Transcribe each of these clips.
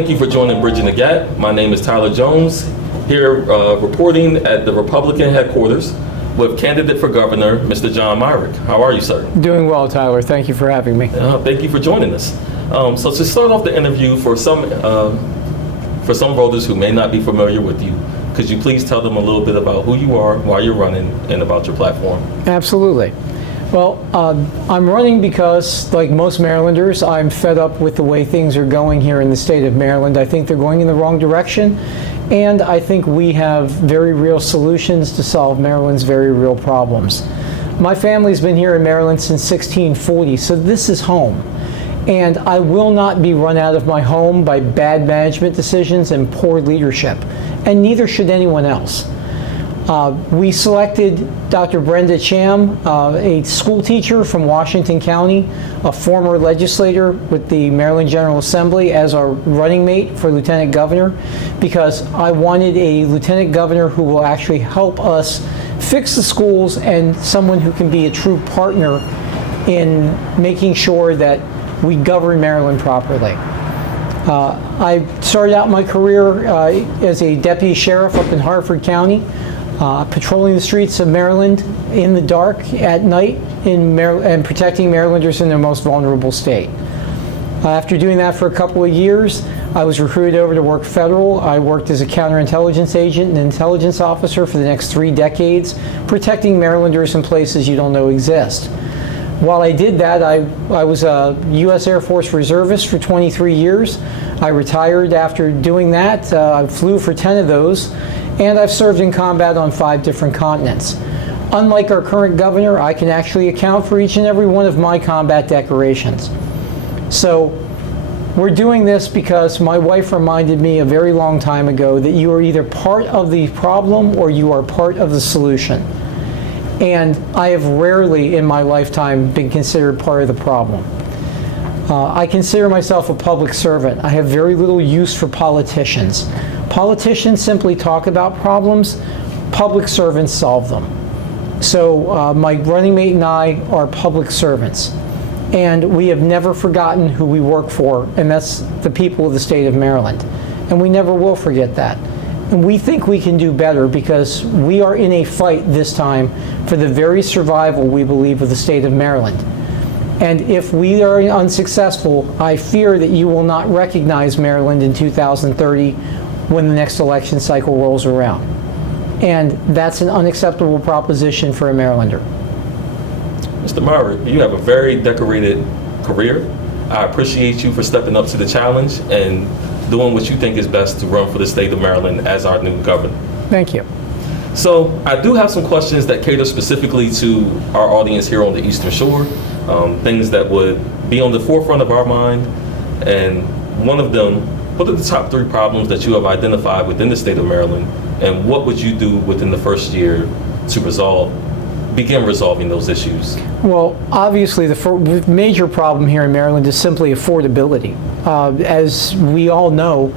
thank you for joining Bridging the Gap. My name is Tyler Jones, here reporting at the Republican headquarters with candidate for governor, Mr. John Myrick. How are you, sir? Doing well, Tyler. Thank you for having me. Thank you for joining us. So to start off the interview, for some voters who may not be familiar with you, could you please tell them a little bit about who you are, why you're running, and about your platform? Absolutely. Well, I'm running because, like most Marylanders, I'm fed up with the way things are going here in the state of Maryland. I think they're going in the wrong direction, and I think we have very real solutions to solve Maryland's very real problems. My family's been here in Maryland since 1640, so this is home. And I will not be run out of my home by bad management decisions and poor leadership, and neither should anyone else. We selected Dr. Brenda Cham, a school teacher from Washington County, a former legislator with the Maryland General Assembly, as our running mate for lieutenant governor, because I wanted a lieutenant governor who will actually help us fix the schools and someone who can be a true partner in making sure that we govern Maryland properly. I started out my career as a deputy sheriff up in Harford County, patrolling the streets of Maryland in the dark at night and protecting Marylanders in their most vulnerable state. After doing that for a couple of years, I was recruited over to work federal. I worked as a counterintelligence agent and intelligence officer for the next 3 decades, protecting Marylanders in places you don't know exist. While I did that, I was a U.S. Air Force reservist for 23 years. I retired after doing that. I flew for 10 of those, and I've served in combat on 5 different continents. Unlike our current governor, I can actually account for each and every one of my combat decorations. So we're doing this because my wife reminded me a very long time ago that you are either part of the problem or you are part of the solution. And I have rarely in my lifetime been considered part of the problem. I consider myself a public servant. I have very little use for politicians. Politicians simply talk about problems. Public servants solve them. So my running mate and I are public servants. And we have never forgotten who we work for, and that's the people of the state of Maryland. And we never will forget that. And we think we can do better because we are in a fight this time for the very survival, we believe, of the state of Maryland. And if we are unsuccessful, I fear that you will not recognize Maryland in 2030 when the next election cycle rolls around. And that's an unacceptable proposition for a Marylander. Mr. Myrick, you have a very decorated career. I appreciate you for stepping up to the challenge and doing what you think is best to run for the state of Maryland as our new governor. Thank you. So I do have some questions that cater specifically to our audience here on the Eastern Shore, things that would be on the forefront of our mind. And one of them, what are the top 3 problems that you have identified within the state of Maryland, and what would you do within the first year to begin resolving those issues? Well, obviously the major problem here in Maryland is simply affordability. As we all know,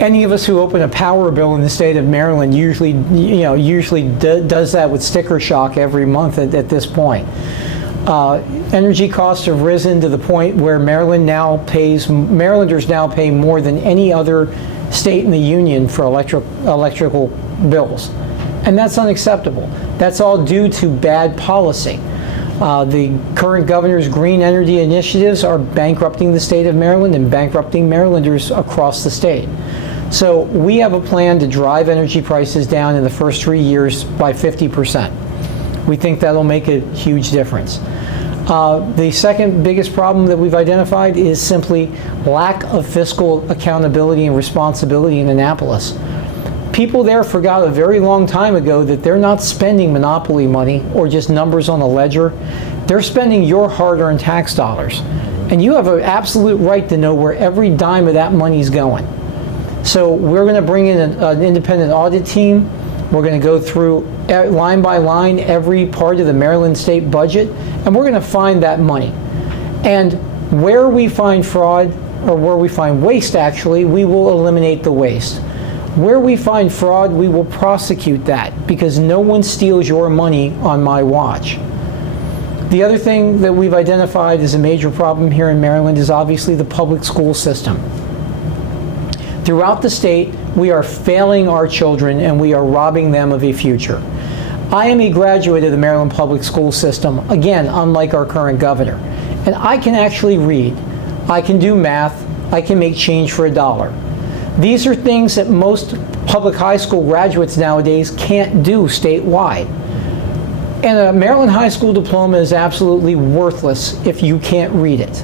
any of us who open a power bill in the state of Maryland usually does that with sticker shock every month at this point. Energy costs have risen to the point where Marylanders now pay more than any other state in the union for electrical bills. And that's unacceptable. That's all due to bad policy. The current governor's green energy initiatives are bankrupting the state of Maryland and bankrupting Marylanders across the state. So we have a plan to drive energy prices down in the first 3 years by 50%. We think that'll make a huge difference. The second biggest problem that we've identified is simply lack of fiscal accountability and responsibility in Annapolis. People there forgot a very long time ago that they're not spending monopoly money or just numbers on a ledger. They're spending your hard-earned tax dollars. And you have an absolute right to know where every dime of that money is going. So we're going to bring in an independent audit team. We're going to go through line by line every part of the Maryland state budget, and we're going to find that money. And where we find fraud, or where we find waste actually, we will eliminate the waste. Where we find fraud, we will prosecute that, because no one steals your money on my watch. The other thing that we've identified as a major problem here in Maryland is obviously the public school system. Throughout the state, we are failing our children and we are robbing them of a future. I am a graduate of the Maryland public school system, again, unlike our current governor. And I can actually read, I can do math, I can make change for $1. These are things that most public high school graduates nowadays can't do statewide. And a Maryland high school diploma is absolutely worthless if you can't read it.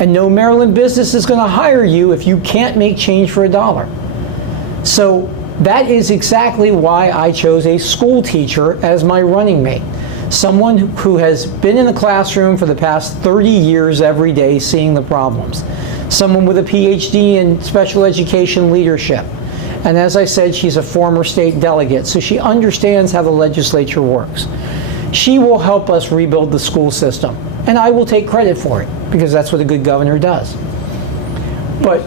And no Maryland business is going to hire you if you can't make change for $1. So that is exactly why I chose a school teacher as my running mate. Someone who has been in the classroom for the past 30 years every day seeing the problems. Someone with a PhD in special education leadership. And as I said, she's a former state delegate, so she understands how the legislature works. She will help us rebuild the school system, and I will take credit for it, because that's what a good governor does. But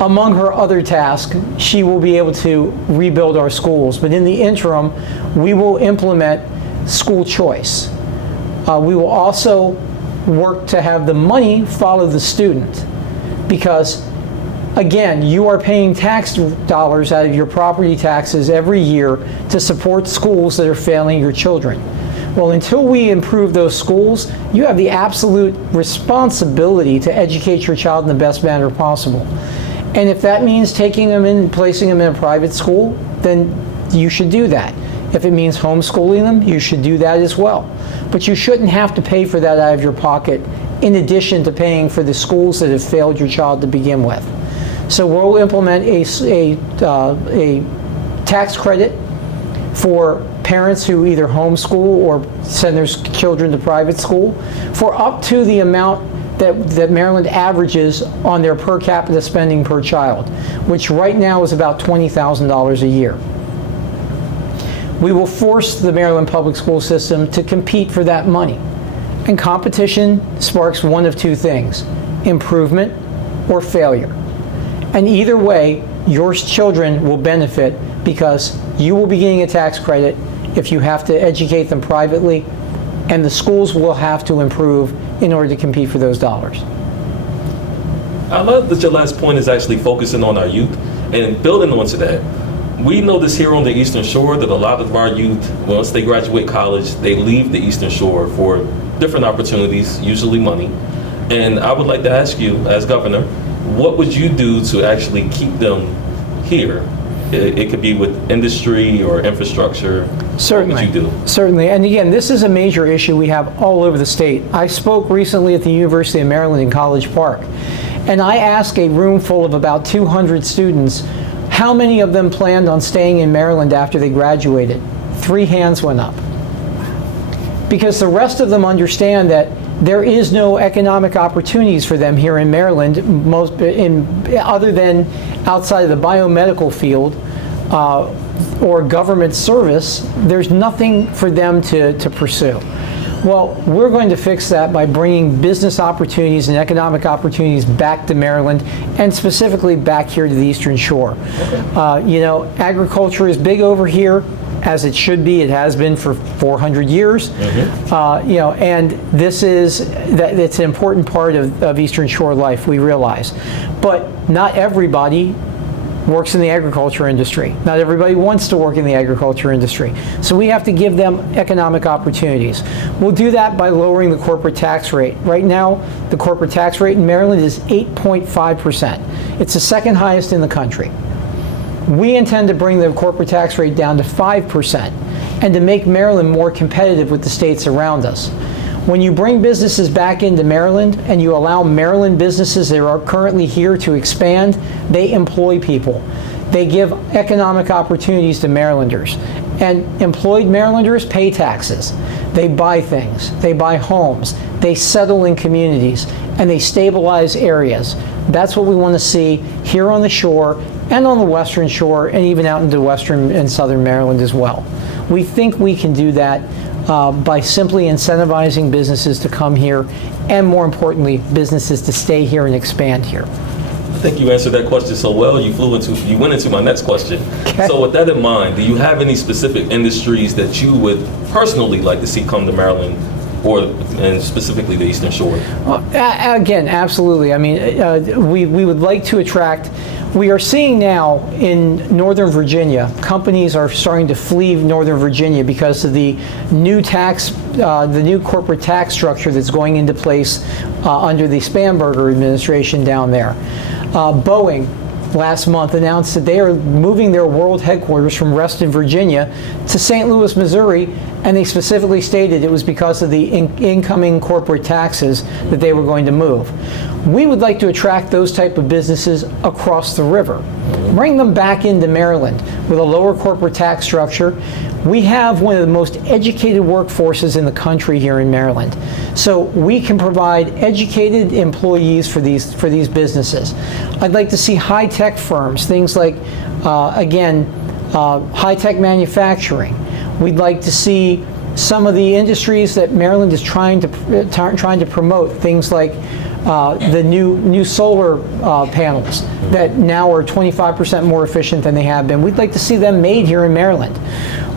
among her other tasks, she will be able to rebuild our schools. But in the interim, we will implement school choice. We will also work to have the money follow the student, because again, you are paying tax dollars out of your property taxes every year to support schools that are failing your children. Well, until we improve those schools, you have the absolute responsibility to educate your child in the best manner possible. And if that means taking them in and placing them in a private school, then you should do that. If it means homeschooling them, you should do that as well. But you shouldn't have to pay for that out of your pocket in addition to paying for the schools that have failed your child to begin with. So we'll implement a tax credit for parents who either homeschool or send their children to private school for up to the amount that Maryland averages on their per capita spending per child, which right now is about $20,000 a year. We will force the Maryland public school system to compete for that money. And competition sparks one of two things: improvement or failure. And either way, your children will benefit, because you will be getting a tax credit if you have to educate them privately, and the schools will have to improve in order to compete for those dollars. I love that your last point is actually focusing on our youth and building onto that. We notice here on the Eastern Shore that a lot of our youth, once they graduate college, they leave the Eastern Shore for different opportunities, usually money. And I would like to ask you, as governor, what would you do to actually keep them here? It could be with industry or infrastructure. Certainly. What would you do? Certainly. And again, this is a major issue we have all over the state. I spoke recently at the University of Maryland in College Park, and I asked a room full of about 200 students how many of them planned on staying in Maryland after they graduated. 3 hands went up. Because the rest of them understand that there is no economic opportunities for them here in Maryland, other than outside of the biomedical field or government service. There's nothing for them to pursue. Well, we're going to fix that by bringing business opportunities and economic opportunities back to Maryland, and specifically back here to the Eastern Shore. You know, agriculture is big over here, as it should be. It has been for 400 years. You know, and this is it's an important part of Eastern Shore life, we realize. But not everybody works in the agriculture industry. Not everybody wants to work in the agriculture industry. So we have to give them economic opportunities. We'll do that by lowering the corporate tax rate. Right now, the corporate tax rate in Maryland is 8.5%. It's the second highest in the country. We intend to bring the corporate tax rate down to 5% and to make Maryland more competitive with the states around us. When you bring businesses back into Maryland and you allow Maryland businesses that are currently here to expand, they employ people. They give economic opportunities to Marylanders. And employed Marylanders pay taxes. They buy things. They buy homes. They settle in communities. And they stabilize areas. That's what we want to see here on the shore and on the Western Shore, and even out into Western and Southern Maryland as well. We think we can do that by simply incentivizing businesses to come here, and more importantly, businesses to stay here and expand here. I think you answered that question so well. You went into my next question. Okay. So with that in mind, do you have any specific industries that you would personally like to see come to Maryland, and specifically the Eastern Shore? Well, again, absolutely. I mean, we would like to attract We are seeing now in Northern Virginia, companies are starting to flee Northern Virginia because of the new corporate tax structure that's going into place under the Spanberger administration down there. Boeing last month announced that they are moving their world headquarters from Reston, Virginia to St. Louis, Missouri, and they specifically stated it was because of the incoming corporate taxes that they were going to move. We would like to attract those type of businesses across the river. Bring them back into Maryland with a lower corporate tax structure. We have one of the most educated workforces in the country here in Maryland. So we can provide educated employees for these businesses. I'd like to see high-tech firms, things like, high-tech manufacturing. We'd like to see some of the industries that Maryland is trying to promote, things like the new solar panels that now are 25% more efficient than they have been. We'd like to see them made here in Maryland.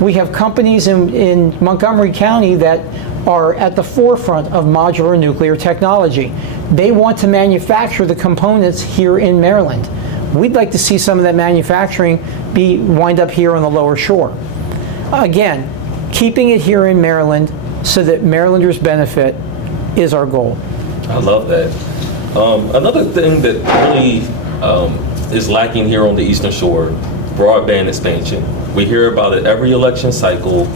We have companies in Montgomery County that are at the forefront of modular nuclear technology. They want to manufacture the components here in Maryland. We'd like to see some of that manufacturing wind up here on the lower shore. Again, keeping it here in Maryland so that Marylanders benefit is our goal. I love that. Another thing that really is lacking here on the Eastern Shore, broadband expansion. We hear about it every election cycle.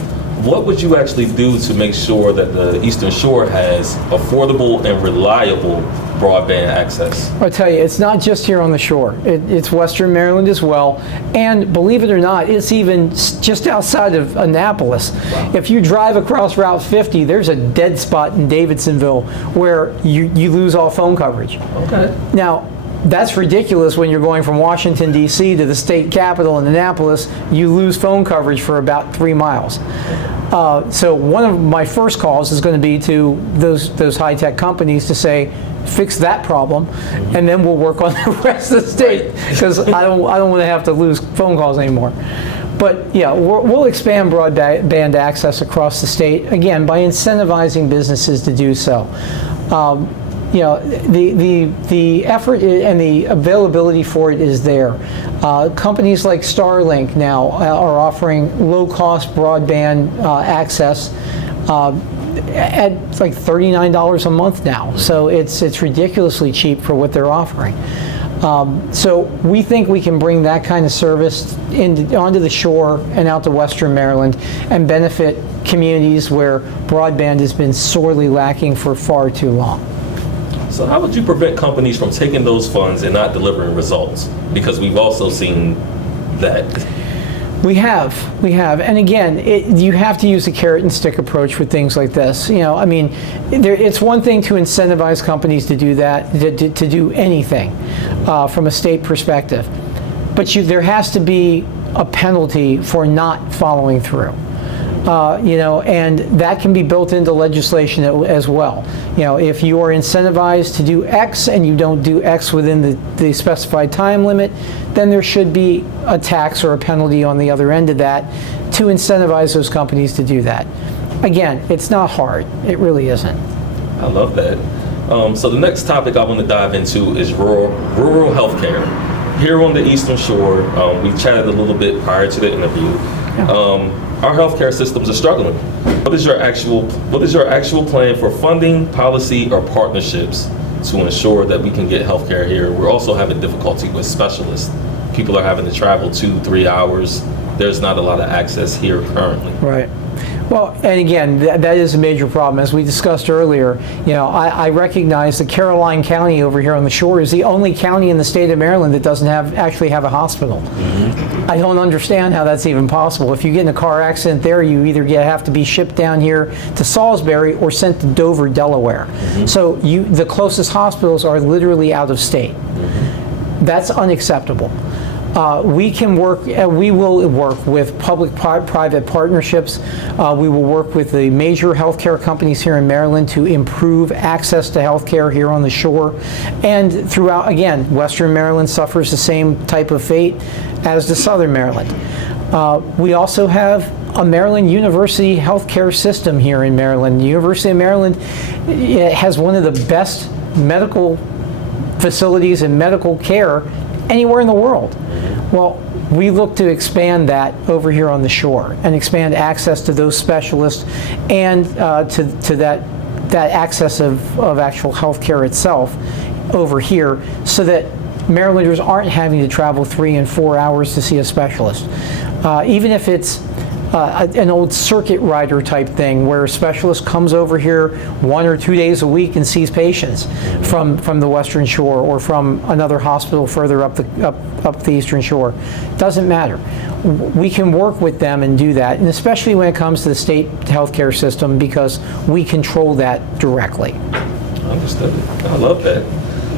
What would you actually do to make sure that the Eastern Shore has affordable and reliable broadband access? I'll tell you, it's not just here on the shore. It's Western Maryland as well. And believe it or not, it's even just outside of Annapolis. Wow. If you drive across Route 50, there's a dead spot in Davidsonville where you lose all phone coverage. Okay. Now, that's ridiculous when you're going from Washington, D.C. to the state capital in Annapolis. You lose phone coverage for about 3 miles. So one of my first calls is going to be to those high-tech companies to say, fix that problem, and then we'll work on the rest of the state, because I don't want to have to lose phone calls anymore. But yeah, we'll expand broadband access across the state, again, by incentivizing businesses to do so. The effort and the availability for it is there. Companies like Starlink now are offering low-cost broadband access at like $39 a month now. So it's ridiculously cheap for what they're offering. So we think we can bring that kind of service onto the shore and out to Western Maryland and benefit communities where broadband has been sorely lacking for far too long. So how would you prevent companies from taking those funds and not delivering results? Because we've also seen that. We have, and again, you have to use a carrot and stick approach with things like this. It's one thing to incentivize companies to do that, to do anything from a state perspective, but there has to be a penalty for not following through. And that can be built into legislation as well. If you are incentivized to do X and you don't do X within the specified time limit, then there should be a tax or a penalty on the other end of that to incentivize those companies to do that. Again, it's not hard. It really isn't. I love that. So the next topic I want to dive into is rural healthcare. Here on the Eastern Shore, we chatted a little bit prior to the interview. Yeah. Our healthcare systems are struggling. What is your actual plan for funding, policy, or partnerships to ensure that we can get healthcare here? We're also having difficulty with specialists. People are having to travel 2-3 hours. There's not a lot of access here currently. Right. Well, and again, that is a major problem. As we discussed earlier, I recognize that Caroline County over here on the shore is the only county in the state of Maryland that doesn't actually have a hospital. Mm-hmm. I don't understand how that's even possible. If you get in a car accident there, you either have to be shipped down here to Salisbury or sent to Dover, Delaware. Mm-hmm. So the closest hospitals are literally out of state. Mm-hmm. That's unacceptable. We will work with public-private partnerships. We will work with the major healthcare companies here in Maryland to improve access to healthcare here on the shore. And throughout, again, Western Maryland suffers the same type of fate as the Southern Maryland. We also have a Maryland University healthcare system here in Maryland. The University of Maryland has one of the best medical facilities and medical care anywhere in the world. Well, we look to expand that over here on the shore and expand access to those specialists and to that access of actual health care itself over here, so that Marylanders aren't having to travel 3 and 4 hours to see a specialist. Even if it's an old circuit rider type thing where a specialist comes over here 1 or 2 days a week and sees patients from the Western Shore or from another hospital further up the Eastern Shore. Doesn't matter. We can work with them and do that, and especially when it comes to the state healthcare system, because we control that directly. Understood. I love that.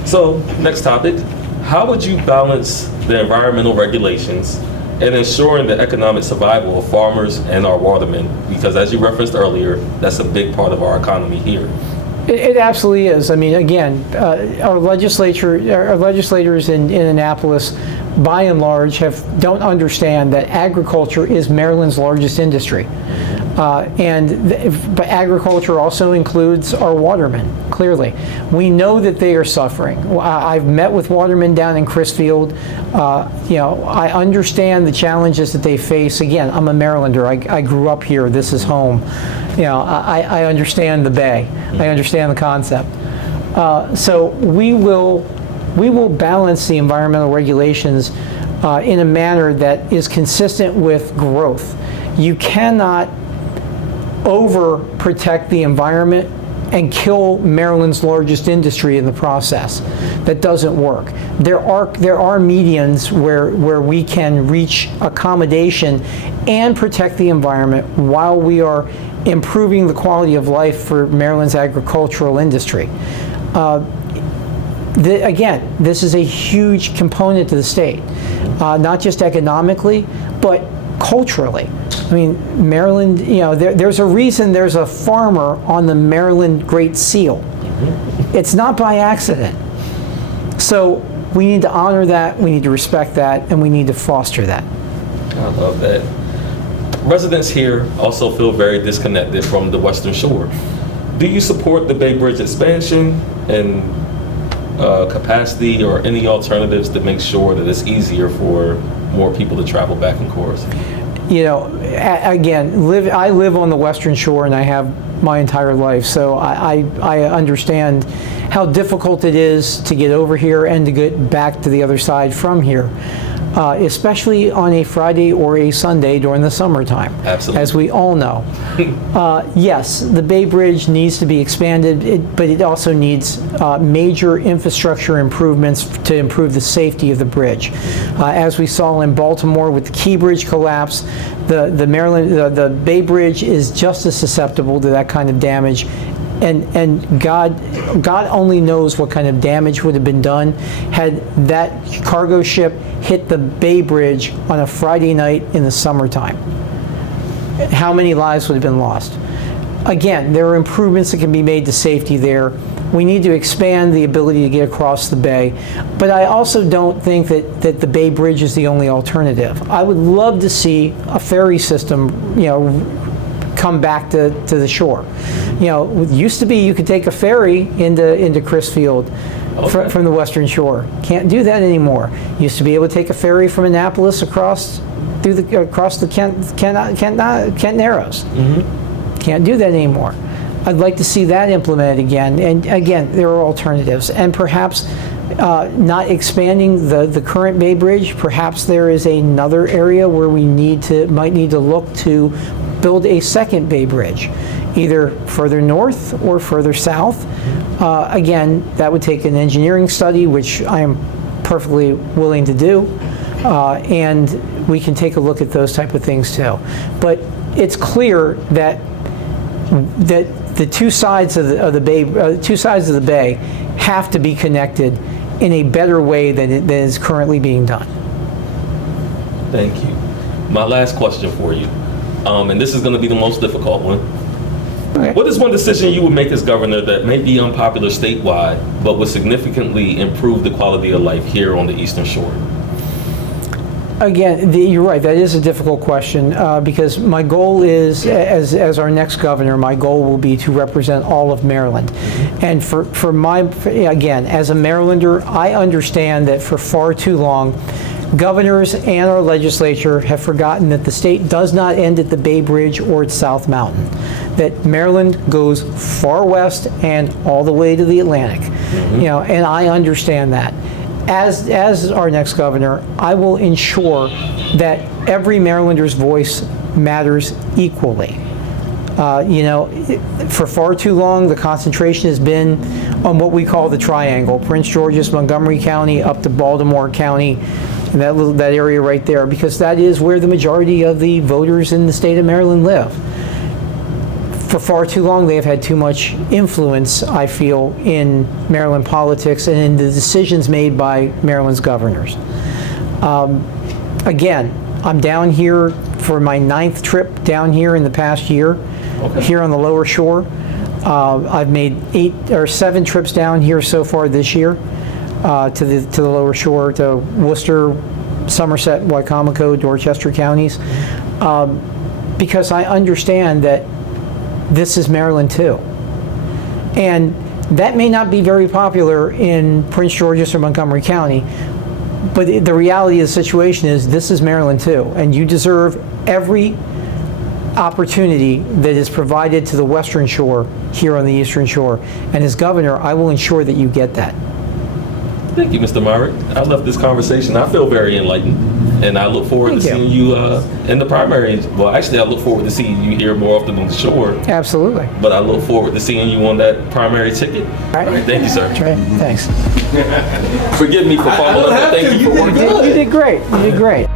So, next topic. How would you balance the environmental regulations and ensuring the economic survival of farmers and our watermen? Because as you referenced earlier, that's a big part of our economy here. It absolutely is. I mean, again, our legislators in Annapolis, by and large, don't understand that agriculture is Maryland's largest industry. But agriculture also includes our watermen, clearly. We know that they are suffering. I've met with watermen down in Chrisfield. I understand the challenges that they face. Again, I'm a Marylander. I grew up here. This is home. I understand the Bay. I understand the concept. So we will balance the environmental regulations in a manner that is consistent with growth. You cannot overprotect the environment and kill Maryland's largest industry in the process. That doesn't work. There are medians where we can reach accommodation and protect the environment while we are improving the quality of life for Maryland's agricultural industry. Again, this is a huge component to the state, not just economically, but culturally. I mean, Maryland, there's a reason there's a farmer on the Maryland Great Seal. It's not by accident. So we need to honor that, we need to respect that, and we need to foster that. I love that. Residents here also feel very disconnected from the Western Shore. Do you support the Bay Bridge expansion and capacity, or any alternatives to make sure that it's easier for more people to travel back and forth? Again, I live on the Western Shore, and I have my entire life, so I understand how difficult it is to get over here and to get back to the other side from here. Especially on a Friday or a Sunday during the summertime. Absolutely. As we all know. Yes, the Bay Bridge needs to be expanded, but it also needs major infrastructure improvements to improve the safety of the bridge. As we saw in Baltimore with the Key Bridge collapse, the Bay Bridge is just as susceptible to that kind of damage. And God only knows what kind of damage would have been done had that cargo ship hit the Bay Bridge on a Friday night in the summertime. How many lives would have been lost? Again, there are improvements that can be made to safety there. We need to expand the ability to get across the bay. But I also don't think that the Bay Bridge is the only alternative. I would love to see a ferry system, come back to the shore. It used to be you could take a ferry into Chrisfield from the Western Shore. Can't do that anymore. Used to be able to take a ferry from Annapolis across the Kent Narrows. Mm-hmm. Can't do that anymore. I'd like to see that implemented again. And again, there are alternatives. And perhaps not expanding the current Bay Bridge. Perhaps there is another area where we might need to look to build a second Bay Bridge, either further north or further south. Again, that would take an engineering study, which I am perfectly willing to do, and we can take a look at those type of things too. But it's clear that the two sides of the bay have to be connected in a better way than is currently being done. Thank you. My last question for you. And this is going to be the most difficult one. Okay. What is one decision you would make as governor that may be unpopular statewide, but would significantly improve the quality of life here on the Eastern Shore? Again, you're right. That is a difficult question because my goal is, as our next governor, my goal will be to represent all of Maryland. And again, as a Marylander, I understand that for far too long, governors and our legislature have forgotten that the state does not end at the Bay Bridge or at South Mountain. That Maryland goes far west and all the way to the Atlantic. And I understand that. As our next governor, I will ensure that every Marylander's voice matters equally. For far too long, the concentration has been on what we call the triangle: Prince George's, Montgomery County, up to Baltimore County, and that area right there, because that is where the majority of the voters in the state of Maryland live. For far too long, they have had too much influence, I feel, in Maryland politics and in the decisions made by Maryland's governors. Again, I'm down here for my 9th trip down here in the past year, here on the Lower Shore. I've made 8 or 7 trips down here so far this year to the Lower Shore, to Worcester, Somerset, Wycomico, Dorchester counties, because I understand that this is Maryland too. And that may not be very popular in Prince George's or Montgomery County, but the reality of the situation is this is Maryland too, and you deserve every opportunity that is provided to the Western Shore here on the Eastern Shore. And as governor, I will ensure that you get that. Thank you, Mr. Myrick. I left this conversation. I feel very enlightened, and I look forward to seeing you in the primary. Well, actually, I look forward to seeing you here more often on the shore. Absolutely. But I look forward to seeing you on that primary ticket. All right. Thank you, sir. Thanks. Forgive me for following up. Thank you for working. You did great. You did great.